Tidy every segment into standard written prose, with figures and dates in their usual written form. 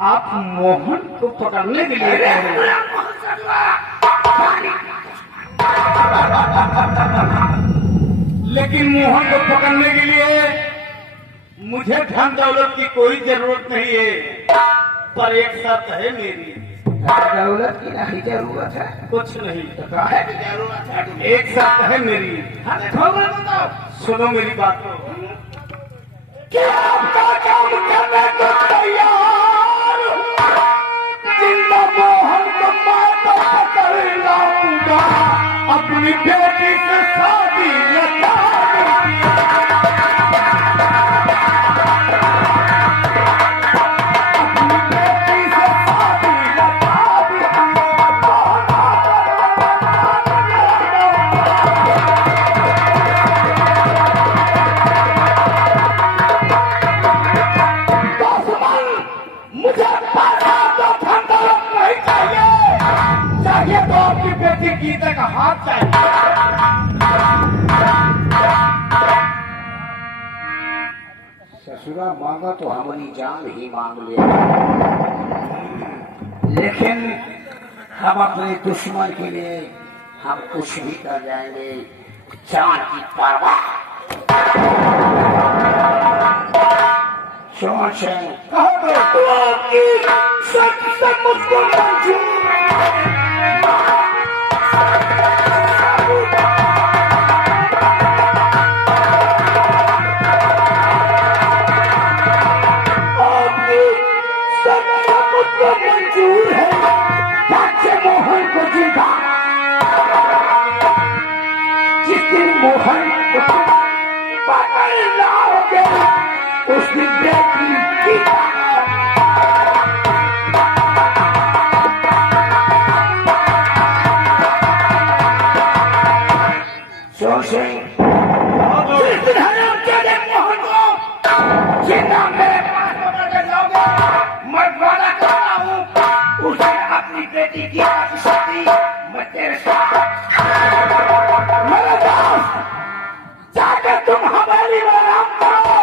आप मोहन को पकड़ने के लिए कह रहे हैं। लेकिन मोहन को पकड़ने के लिए मुझे धन दौलत की कोई जरूरत नहीं है, पर एक शर्त है मेरी। दौलत की नहीं जरूरत है, कुछ नहीं, तो काहे की जरूरत है? एक शर्त है मेरी। सुनो मेरी बात को। क्या आपका काम करने को तैयार? जिंदा मोहन को मैं तो पकड़ लाऊंगा, अपनी बेटी से शादी लगा गीता का हाथ चाहिए। ससुरा मांगा तो हमारी जान ही मांग ले, लेकिन हम अपने दुश्मन के लिए हम कुछ भी कर जाएंगे, जान की परवाह। सोचे सब मुझको मंजूर है। मंजूर है बच्चे मोहन को जिंदा। जिस दिन मोहन को पकड़ लाओगे उस दिन बेटी गीता। सोचे जिस दिन हराम जाने मोहन को जिंदा मेरे पास पकड़ के लाओगे, मैं वादा करता हूँ उसे अपनी बेटी की शादी मैं तेरे साथ। मेरे दोस्त जाकर तुम हमारी में आराम करो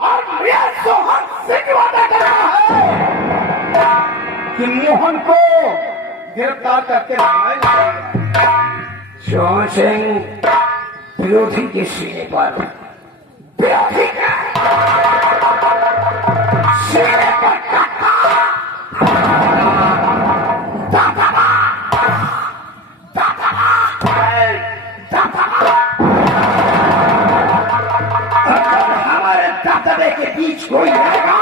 और मेरे सोहन से वादा करना है कि मोहन को गिरफ्तार करके लाएगा। सोहन सिंह विरोधी के सीने पर विरोधी का सीने पर के बीच कोई रहेगा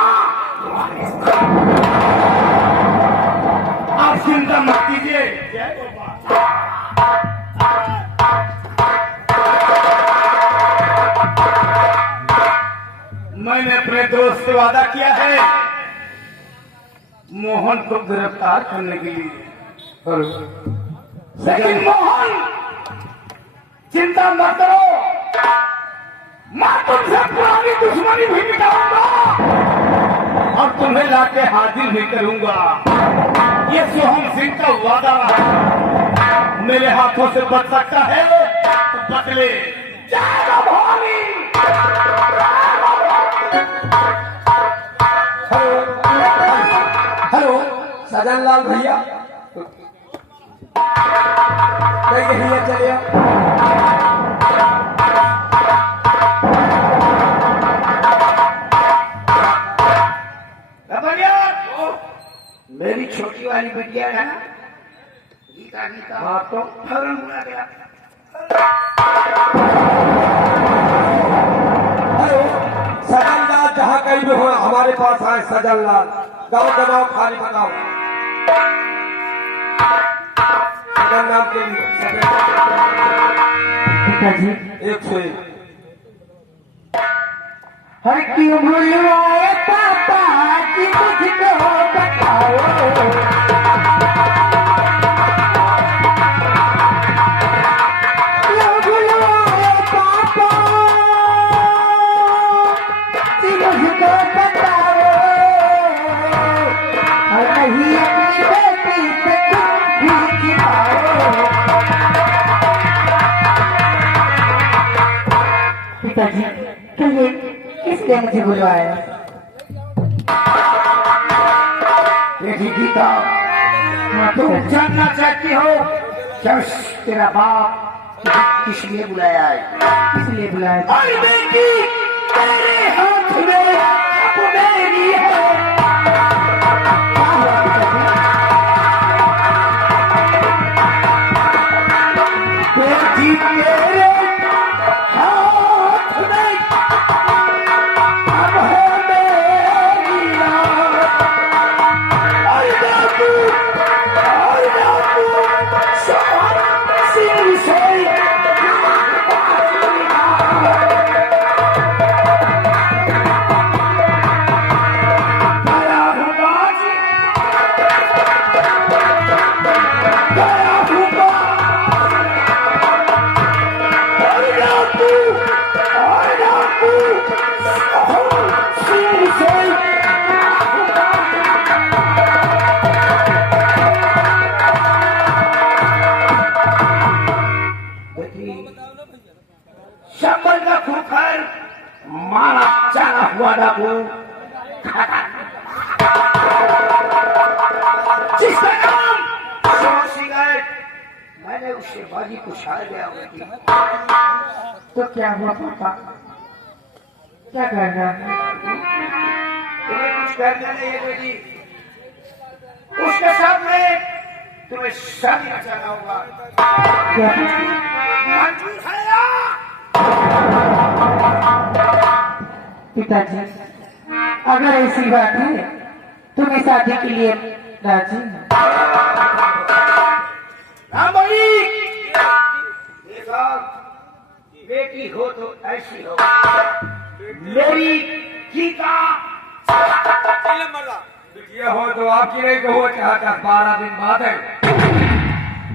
आप चिंता मत कीजिए। मैंने अपने दोस्त से वादा किया है मोहन को गिरफ्तार करने के लिए। लेकिन मोहन चिंता मत करो, मैं तुमसे पुरानी दुश्मनी भी मिटाऊंगा और तुम्हें लाके हाजिर भी करूंगा। ये सोहन सिंह का वादा है। मेरे हाथों से बच सकता है तो बच ले। जाएगा भवानी। हेलो सजन लाल भैया, भैया चलिए। मेरी छोटी वाली बिटिया है ना, गीता गीता, हाँ तो फौरन बुला गया। हेलो सजन लाल, जहाँ कहीं भी हो हमारे पास आए सजन लाल। गाँव दबाओ, खाली बताओ सजन नाम के लिए। एक से हर क्यों भूलवाए पापा कि मुझको बताओ, क्यों भूलवाए पापा कि मुझको बताओ, और नहीं अपनी बेटी से तुम भी छिपाओ। पिताजी कहिए किसने मुझे बुलवाया? बेटी गीता, तुम जानना चाहती हो क्या तेरा बाप किस लिए बुलाया है? किस लिए बुलाया? और बेटी तेरे हाथ में अब मेरी है। बेटी तेरे हाथ में अब है मेरी रात। और बापू सिर से शंबर का खूखर मारा चारा हुआ डाकू जिसका नाम शोर सिंह है, मैंने उससे बाजी को छाड़ गया बेटी। तो क्या हुआ पापा? क्या करना है? तुम्हें कुछ करना नहीं है बेटी, उसके साथ में तुम्हें शादी रचाना होगा। क्या? मंजूर है या? पिताजी, अगर ऐसी बात है तो मैं शादी के लिए राजी हूँ। रामबली, देखो बेटी हो तो ऐसी हो, मेरी गीता ये हो तो आपकी नहीं कहो चाहता 12 दिन बाद है।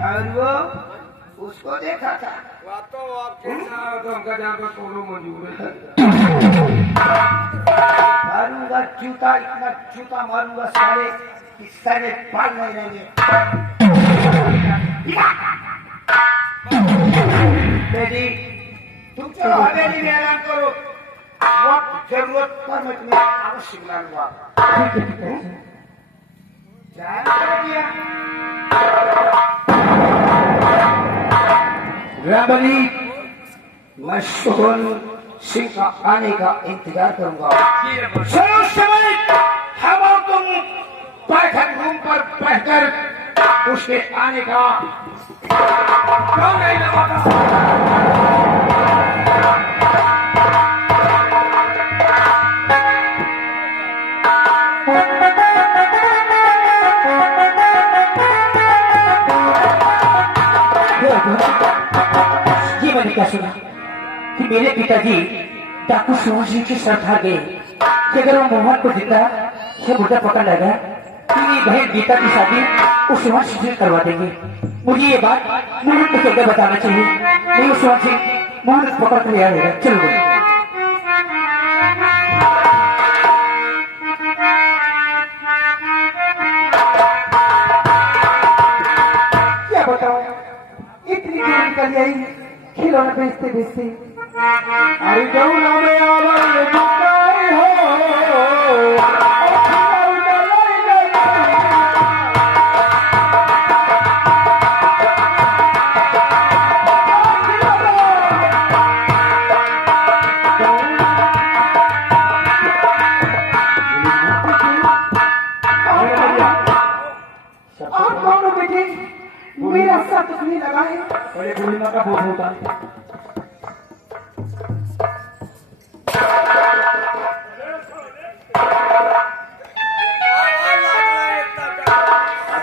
और वो उसको देखा था। तो आपके साथ हमका जान तो सोनू मंजूर है। मारूंगा जूता, इतना जूता मारूंगा सारे कि सारे बाल नहीं रहेंगे। बेटी तुम चलो हवेली में आराम करो, वक्त जरूरत पर मैं तुम्हें अवश्य बुलाऊंगा। ठीक है पिताजी। रामबली, मैं सोहन सिंह का आने का इंतजार करूंगा। चलो समय हम और तुम बैठक रूम पर बैठकर उसके आने का क्यों नहीं लगाता? ये मैंने क्या सुना कि मेरे पिताजी डाकू सोहन सिंह की शर्त हार गए कि अगर वो मोहन को जीता ये मुद्दा पता लगा कि ये बहन गीता की शादी उस सोहन सिंह से करवा देंगे। मुझे ये बात मोहन को चलकर बताना चाहिए, नहीं वो सोहन सिंह मोहन को पकड़ कर ले आएगा। चलो क्या बताओ, इतनी देर निकल आई खिलौना बेचते बेचते। अरे गौना में आवाज़ पुकारे हो, आप कौन हो बेटे? मेरा साथ नहीं लगा है। बड़े बूढ़ी माँ का बोध होता है।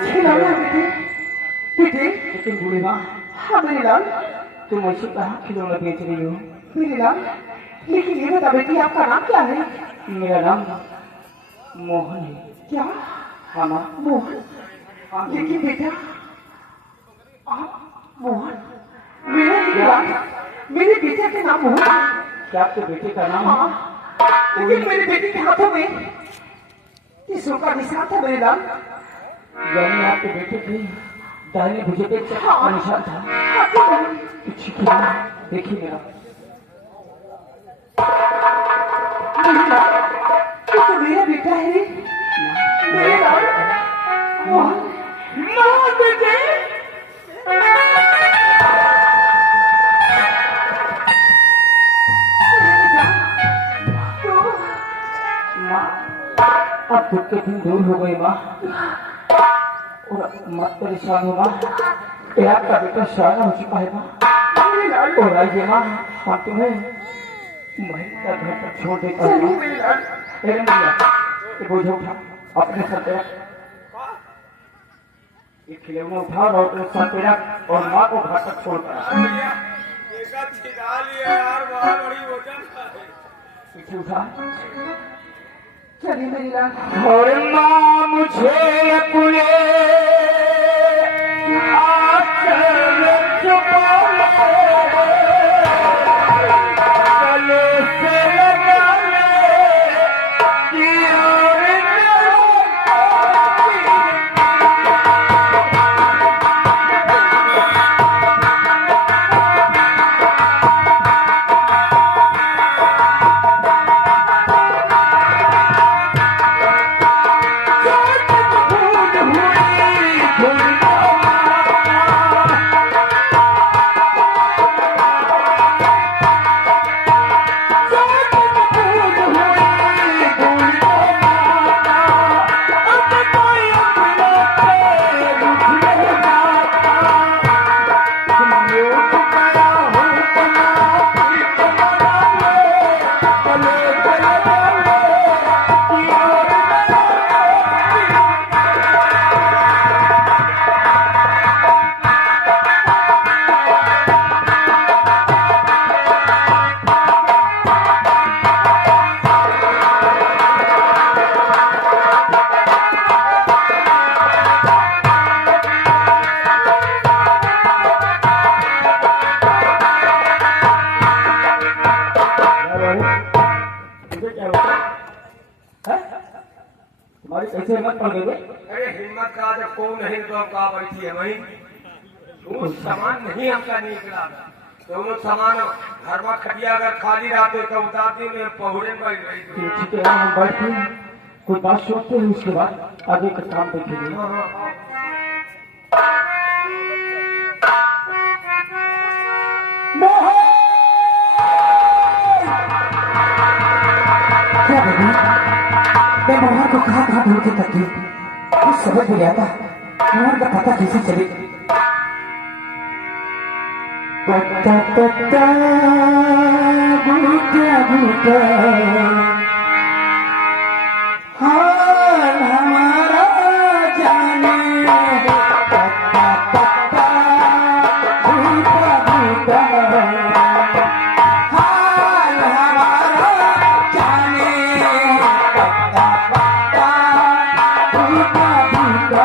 खिलौना बेटे, बेटे लेकिन बूढ़ी माँ, हाँ मेरे लाल, तुम मुझसे कहाँ खिलौना बेच रही हो? मेरे लाल, लेकिन ये बता बेटी आपका नाम क्या है? मेरा नाम मोहन है। क्या? हाँ माँ। मोहन? लेकिन बेटा आप मोहन, मेरे बेटे के नाम मोहन है। क्या आपके बेटे का नाम है? हाँ, लेकिन मेरे बेटे के हाथों में त्रिशूल का निशान था मेरे लाल। यानी आपके बेटे की दाहिने भुजा पे चक्र का निशान था। हाँ जी मोहन। पीछे की तरफ देखिए मेरा। मेरे लाल, ये तो मेरा बेटा है। मेरे लाल, माँ बेटे माँ अब दुख के दिन दूर हो गई माँ, और मत परेशान हो माँ, ये आपका बेटा शाना हो चुका है माँ। और आइए माँ, हम तुम्हें महिला घर पर छोड़ देता हूँ। ये बोझ उठा अपने सर पे रख, ये खिलौना उठा और अपने सर पे रख और माँ को घर तक छोड़ कर पीछे उठा। चलिए मेरी लाल। और माँ मुझे अपने आंचल में छुपा ले, गले से लगा ले, और तुम्हारी कैसे हिम्मत पड़ गई? अरे हिम्मत का जब को नहीं तो का बैठी है वही वो सामान नहीं हमका निकला, दोनों सामान घर में खटिया अगर खाली रहते तो उतारती में पहुड़े में बैठ रही थी। ठीक है हम बैठे हैं, कोई बात सुनते हैं, उसके बाद आगे का काम देखेंगे। क्या बेबी, मैं मोहन को कहाँ कहाँ ढूंढ के तक कुछ समझ नहीं आता, मोहन का पता कैसे चले। पता पता बूटा बूटा हाल हमारा जाने, पता पता बूटा बूटा हाल हमारा जाने, पता पता बूटा बूटा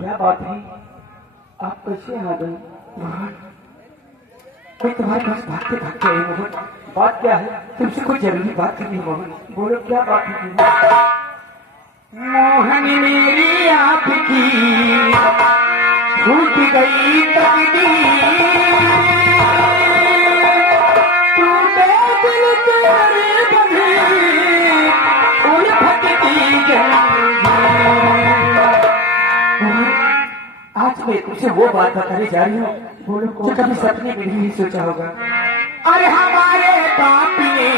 क्या बात है, आप कैसे आ गए मोहन? मैं तुम्हारे पास भागते भागते आई मोहन, बात क्या है? तुमसे कोई जरूरी बात करनी है मोहन, बोलो क्या बात है? मोहन मेरी आपकी छूट गई तकदीर, टूटे दिल तेरे बंधे उल्फत की जंजीर। आज मैं तुमसे वो बात बताने जा रही हूँ, बोलो जो कभी सपने में नहीं सोचा होगा। अरे हमारे बाप ने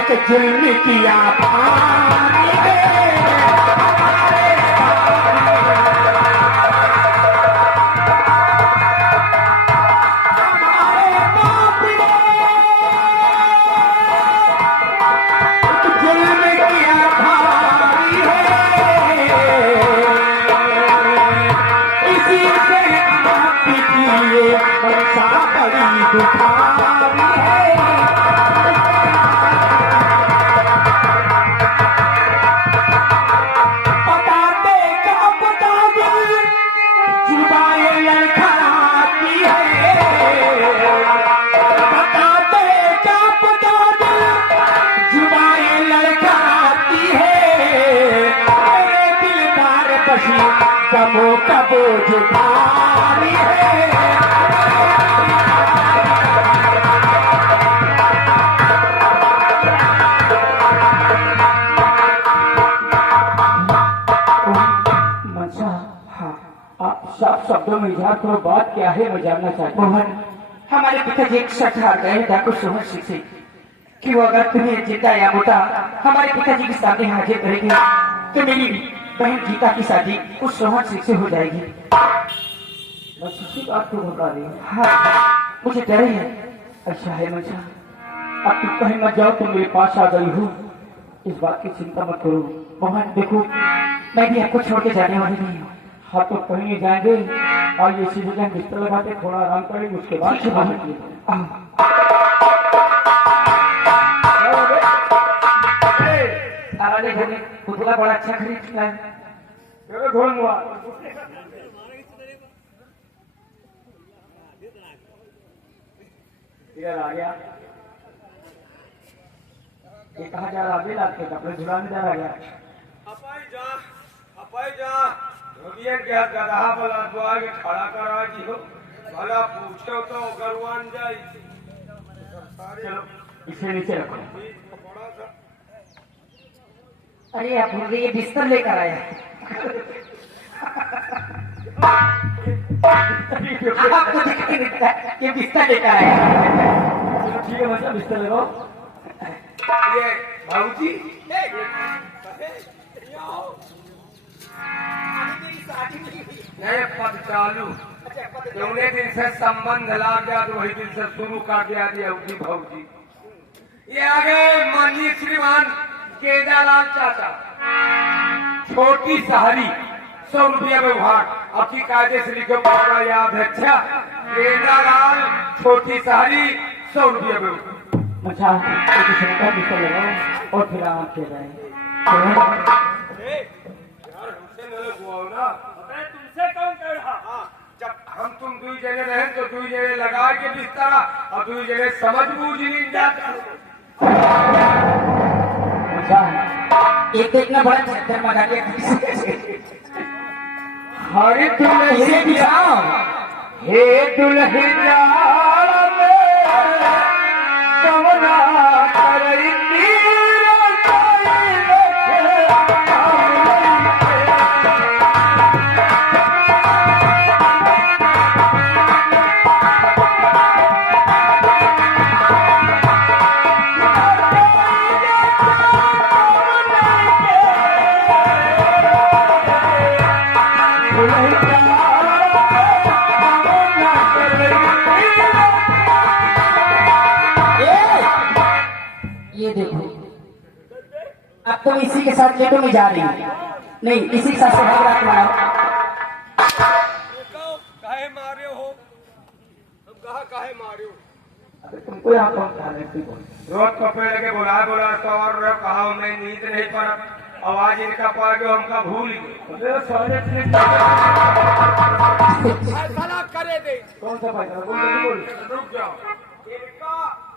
एक जुल्म किया दुखारी है। बताते क्या पता दिल जुबाएं लड़खड़ाती है। बताते क्या पता दिल जुबाएं लड़खड़ाती है। मेरे दिलदार बशी कबो कबो जुबारी है। आप साफ शब्दों में इजहार करो, बात क्या है मैं जानना चाहता हूँ। मोहन, हमारे पिताजी एक शर्त हार गए डाकू सोहन सिंह से कि वो अगर तुम्हें जिंदा या मुर्दा हमारे पिताजी के सामने हाजिर करेंगे तो मेरी बहन गीता की शादी उस सोहन सिंह से हो जाएगी। बस इसी बात को घबरा रही है। हाँ, मुझे डर है। अच्छा है मंशा, अब तुम कहीं मत जाओ, तुम मेरे पास आ गई हो, इस बात की चिंता मत करो। मोहन देखो, मैं भी आपको छोड़ के जाने वाली नहीं हूँ। हाँ तो कहीं नहीं जाएंगे, और ये सीधे जगह बिस्तर लगाते थोड़ा आराम करेंगे, उसके बाद पुतला बड़ा अच्छा खरीद है। आ गया, ये कहा जा रहा है? आपके कपड़े धुलाने जा रहा है। अपाई जा धोबियन के गधा वाला दुआ के खड़ा करा जी हो भला पूछो तो गरवान जाई। चलो इसे नीचे रखो। अरे आप भूल गए, ये बिस्तर लेकर आया। आपको दिखाई देता है ये बिस्तर लेकर आया। चलो ठीक है बच्चा, बिस्तर लगाओ। ये भाऊजी नए पद चालू उन्हें दिन से संबंध ला गया तो वही दिन से शुरू कर दिया होगी भाऊजी। ये आ गए माननीय श्रीमान केदारलाल चाचा, छोटी सहरी 100 रुपया व्यवहार। अपनी कायदे से लिखे पड़ा याद है। अच्छा, केदारलाल छोटी सहरी 100 रुपया व्यवहार। अच्छा बिस्तर लगाओ और फिर आराम से जाए। तुमसे कौन कह रहा? जब हम तुम दो जने रहे तो 2 जने लगा के बिस्तरा और 2 जने समझ बूझ नहीं जाता। अच्छा, एक इतना बड़ा चक्कर मारा दिया। हरे दुल्हनिया हे दुल्हनिया कवना करई ये देखो, अब तुम इसी के साथ लेटो में जा रही हो। नहीं, इसी के साथ रात मनाओ। काहे मारे हो? हम काहे मारे हो? अरे तुमको यहाँ कौन कहा है? रोज कपड़े लगे बोला तो और कहा मैं नींद नहीं पर आवाज इनका पा गया, हमका भूल गए। फैसला करे दे। कौन सा पैसा बोल? रुक जाओ, इनका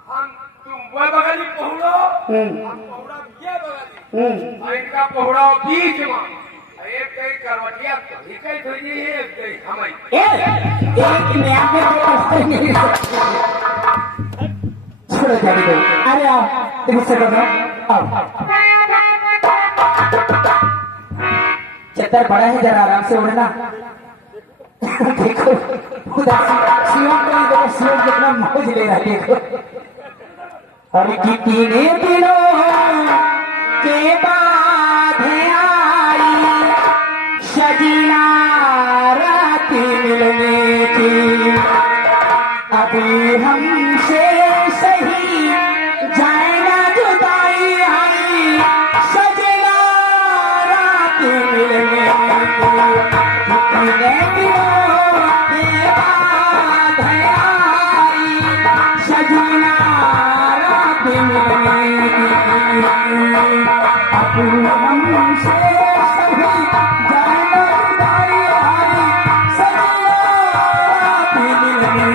हम तुम वो बगली पहुड़ो, हम पहुड़ा ये बगली, और इनका पहुड़ा बीच में। एक कई करवटिया कई थोड़ी एक कई हमारी एक नया में छोड़ो जाने दो। अरे आओ, तुम इससे बताओ, आओ। चद्दर बड़ा है, जरा आराम से उड़ना। देखो उधर शिवम को ही देखो, शिवम कितना मौज ले रहा है। देखो, और कितने दिनों के बाद आई सजना रात मिलने की, अभी हमसे सही जाए ना जुदाई आई सजना रात मिलने की। कितने दिनों के बाद आई सजना रात मिलेगी अब हमसे सभी जाना जुदाई आई सजना रात मिलेगी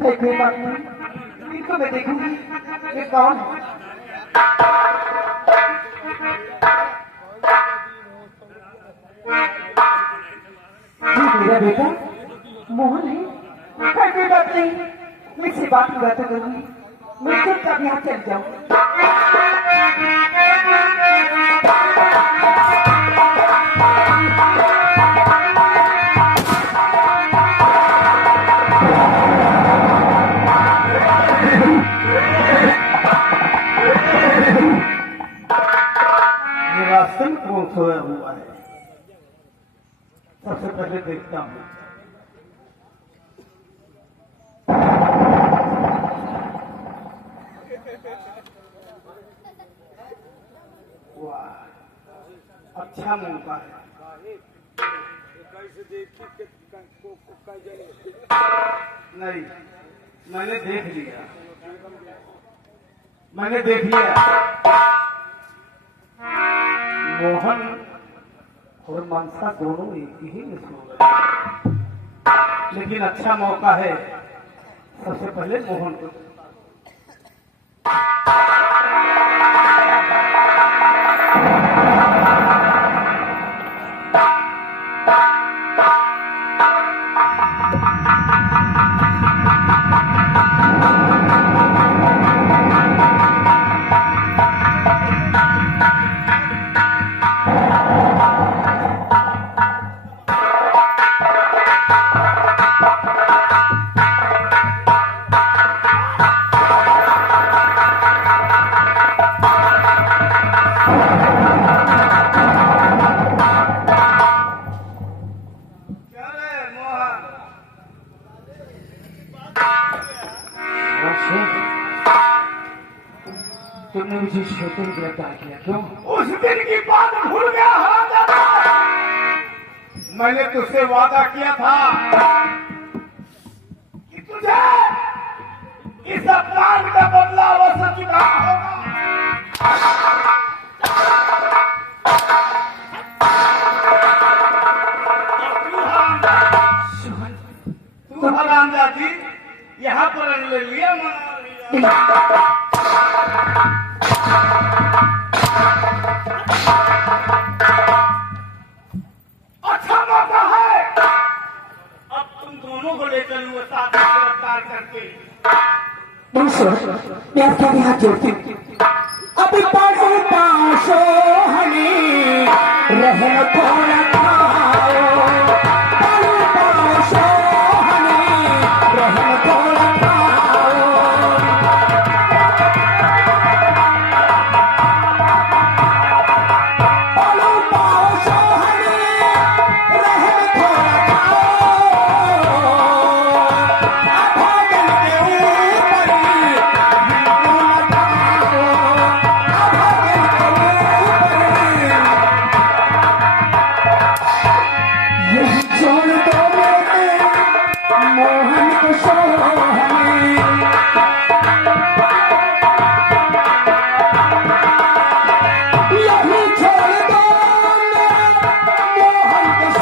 कितने कोई बात नहीं, इनको मैं देखूंगी ये कौन है। मेरा बेटा मोहन है। कोई बात नहीं, मुझसे बात की बातें करूंगी, मैं खुद का यहाँ चल जाऊंगी। सिंह कौन सोया हुआ है, सबसे पहले देखता हूं। वाह, अच्छा मौका है। नहीं, मैंने देख लिया, मैंने देख लिया। मोहन और मनसा दोनों एक ही में सो गए, लेकिन अच्छा मौका है सबसे पहले मोहन को। तुमने मुझे छोटे गिरफ्तार किया क्यों? उस दिन की बात भूल गया हरामजादा। मैंने तुझसे वादा किया था कि तुझे इस अपमान का बदला अवश्य चुकाना होगा। तू हरामजादी यहाँ पर ले लिया मना लिया। अच्छा मौका है, अब तुम दोनों को ले चलूंगा साथ में गिरफ्तार करके। मैं आपके हाथ जोड़ती हूँ। अभी पासों पासों हमें रहम थोड़ा खाओ, पासों हमें रहम थोड़ा खाओ। पासों हमें रहम थोड़ा खाओ। भागन के ऊपर छोड़ दो मोहन को यही छोड़ दो मोहन को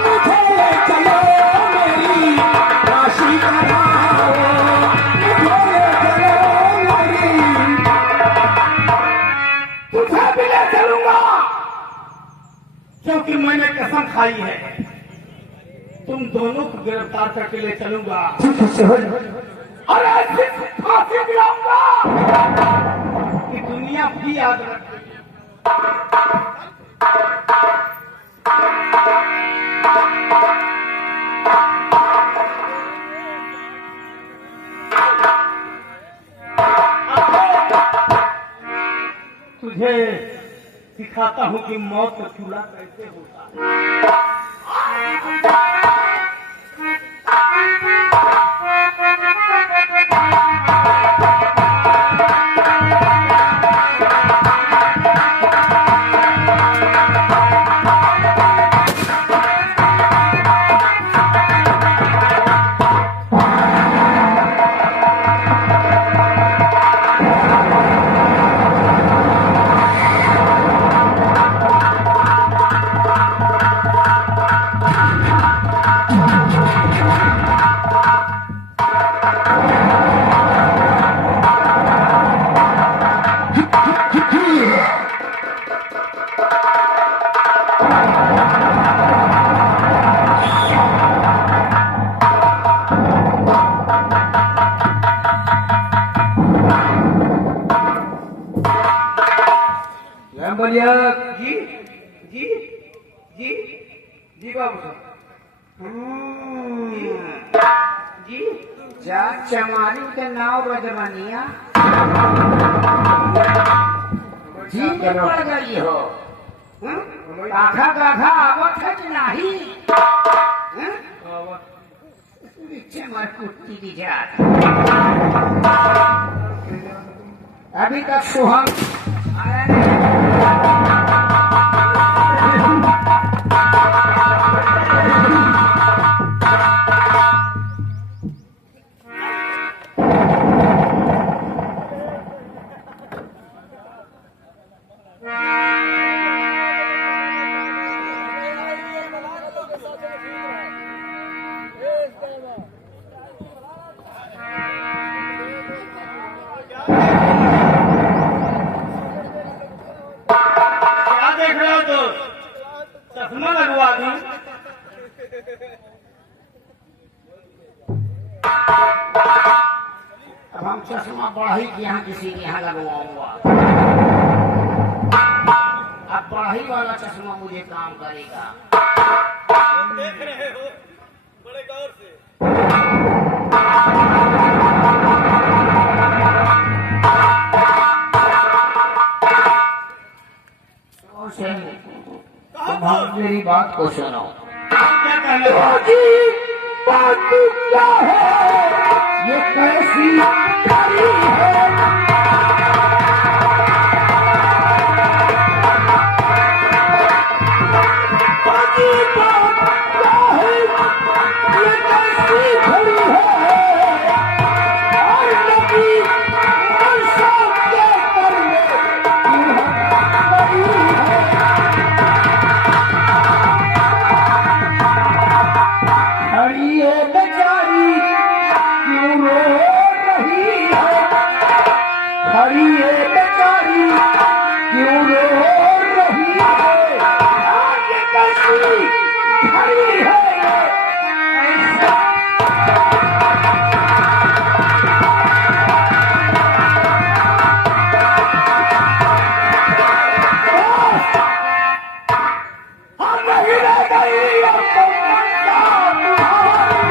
मुझे ले चलो मेरी काशी कराओ, मुझे ले चलो मेरी। तुझे भी ले चलूंगा, क्योंकि मैंने कसम खाई है तुम दोनों को गिरफ्तार करके ले चलूंगा। और ऐसी फांसी दिलाऊंगा कि दुनिया भी याद रखेगी। तुझे सिखाता हूं कि मौत का चूल्हा कैसे होता है। जी बाबू साहब। जी जा चमारी के नाव रजवानिया जी में पड़ गई हो। गाघा गाघा आवत है कि नहीं? नीचे मर कुत्ती की जात। अभी तक सुहम आया नहीं। क्या देख रहे हो दोस्त? चश्मा लगवा दूं? अब हम चश्मा बढ़ई के यहाँ किसी के यहाँ लगवाऊंगा। अब बढ़ई वाला चश्मा मुझे काम करेगा। देख रहे हो बड़े गौर से। तुम मेरी बात को सुनो। क्या कहना है? बात क्या है? ये कैसी खरी है? बाकी बात क्या है? ये कैसी खरी है? और नबी वर्षा के कर में खरी है। खड़ी है बेचारी क्यों रो रही है? खड़ी है बेचारी क्यों रो रही है? आज कैसी खड़ी है? हम नहीं रह गई अब तो मनसा तुम्हारी।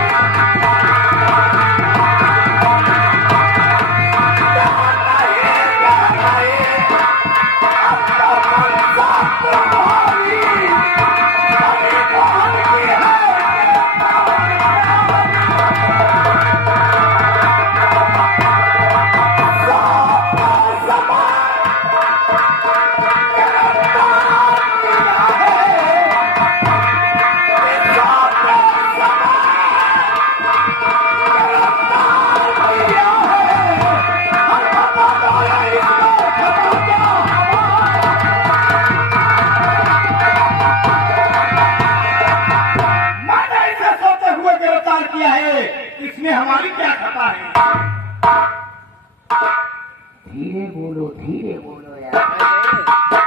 मैंने इसे सोते हुए गिरफ्तार किया है। इसमें हमारी क्या खता है? धीरे बोलो यार।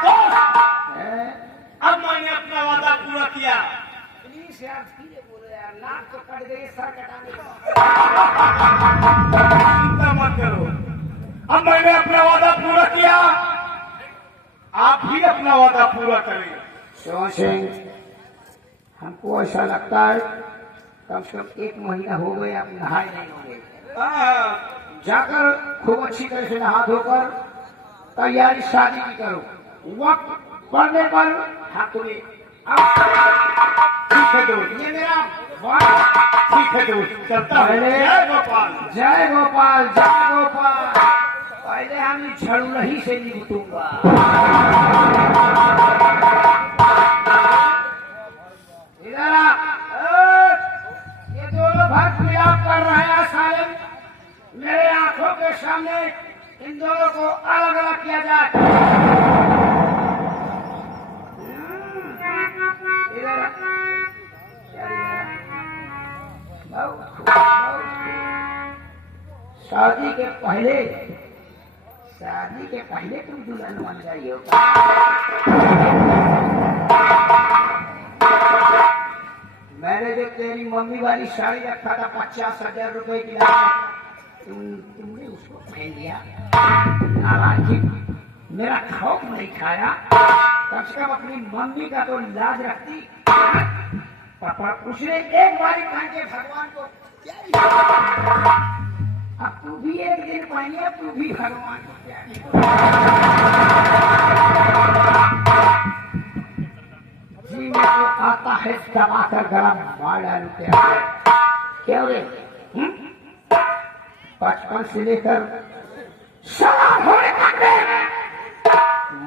दोस्त, अब मैंने अपना वादा पूरा किया। प्लीज यार धीरे बोलो यार। नाक तो कट गई, सर कटाने को। चिंता मत करो। अब मैंने अपना वादा पूरा किया। आप भी अपना वादा पूरा करें। शिव सिंह, हमको ऐसा लगता है कम से कम 1 महीना हो गए आप नहाए नहीं होंगे। जाकर खूब अच्छी तरह से नहा धोकर तैयारी शादी की करो। वक्त पड़ने पर हाँ तुम्हें ठीक है दोस्त, ये मेरा वादा। ठीक है दोस्त, चलता है। पहले- जय गोपाल। जय गोपाल जय गोपाल। पहले हम झड़ुलही से निपटूंगा। इधर आ। ये दोनों भक्त मिलाप कर रहे हैं साले। मेरे आंखों के सामने इन दोनों को अलग अलग किया जाए। इधर आ। बहुत खूब। शादी के पहले तुम दुल्हन बन गई हो। मैंने जो तेरी मम्मी वाली साड़ी रखा था 50,000 रुपए की, तुमने उसको पहन लिया। नाराजगी, मेरा खौफ नहीं खाया। कम से कम अपनी मम्मी का तो लाज रखती। पापा उसने एक बारी कहा के भगवान को अब तू भी एक दिन पहले तू भी भगवान को प्यारी जी में तो आता है टमाटर गरम मार डालू क्या रे बचपन से लेकर सवाल होने तक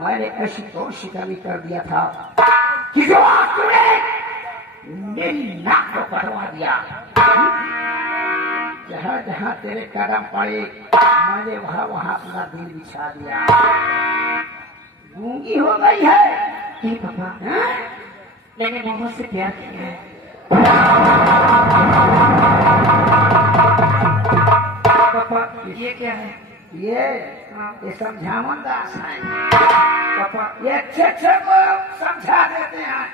मैंने ऐसी तो शिकायत कर दिया था कि जो आज तूने मेरी नाक को कटवा दिया। जहाँ जहाँ तेरे कदम पड़े मैंने वहाँ वहाँ अपना दिल बिछा दिया। गूंगी हो गई है पापा मैंने मोहम्मद से प्यार किया है। पापा ये क्या है? ये समझावन दास है पापा। ये अच्छे को समझा देते हैं।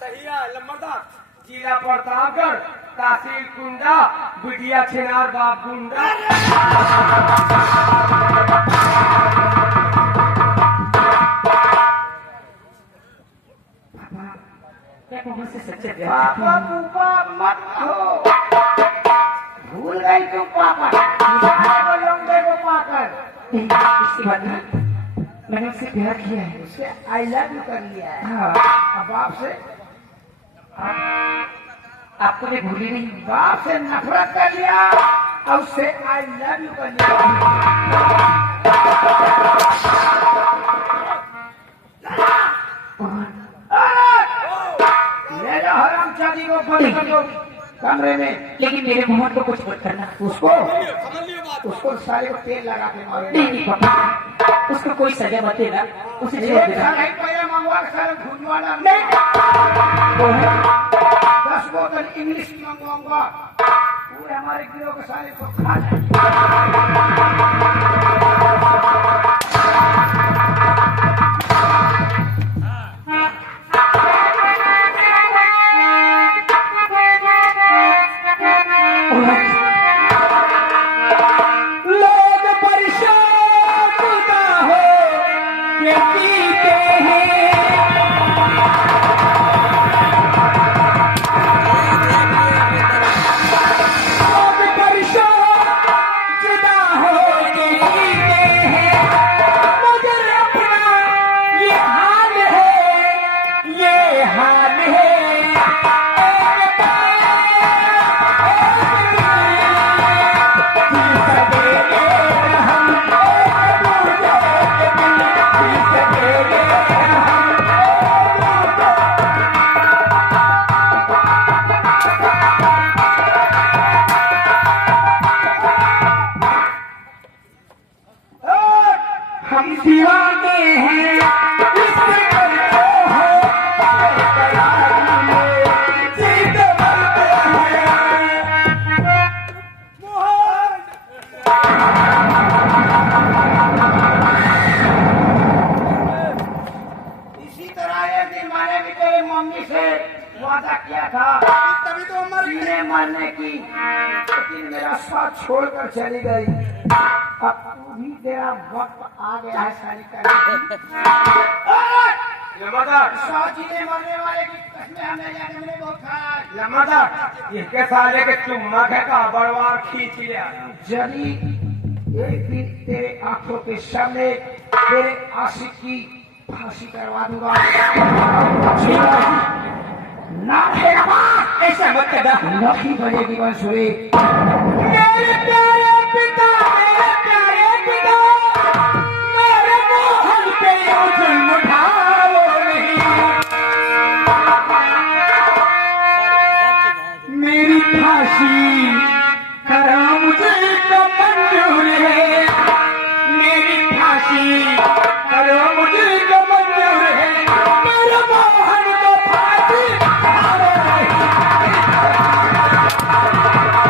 सही है लंबरदार। जिला प्रतापगढ़, तहसील कुंडा, बिटिया छिनार बाप गुंडा। मैं मोहम्मद से सच्चे प्यार करती पापा हूँ। पापा मत कहो, भूल गई तुम पापा को लौंडे को पाकर। नहीं इसकी बात नहीं, मैंने उससे प्यार किया है। उससे आई लव यू कर लिया है। हाँ अब आपसे आपको मैं भूली नहीं हूँ। बाप से नफरत कर लिया और उससे आई लव यू कर लिया। ले जाओ हरामजादी को बंद कर दो कमरे में। लेकिन मेरे मोहम्मद को कुछ मत करना। उसको सारे को तेल लगा के मारो। नहीं पापा उसको कोई सजा मत देना, उसे छोड़ एक देना। साल ही पहले मंगवा के सारे भूलवाना नहीं वो है 10 बोतल इंग्लिश की मंगवाऊंगा, पूरे हमारे गिरोह के सारे को खा जाएंगे। लोग परेशान खुदा हो के पीते हैं। लोग परेशान खुदा हो के पीते हैं, मगर अपना ये हाल है, ये हाल है। हम दीवाने हैं इससे करते हो करारी में जीत मरते हैं। इसी तरह एक दिन मैंने भी तेरी मम्मी से वादा किया था तभी तो जीने मरने की, लेकिन मेरा साथ छोड़कर चली गई। अब तू भी तेरा वक्त आ गया है सारी करने लंबरदार, जीने मरने वाले की कसमें हमने जाने में बहुत खाया। लंबरदार, इसके साले के चुम्मा के का बड़वार खींच लिया। जली एक दिन तेरे आंखों के सामने तेरे आशिक की फांसी करवा दूंगा। ना ऐसा मत करना। नहीं बजेगी बंसुरी। मेरे प्यारे पिता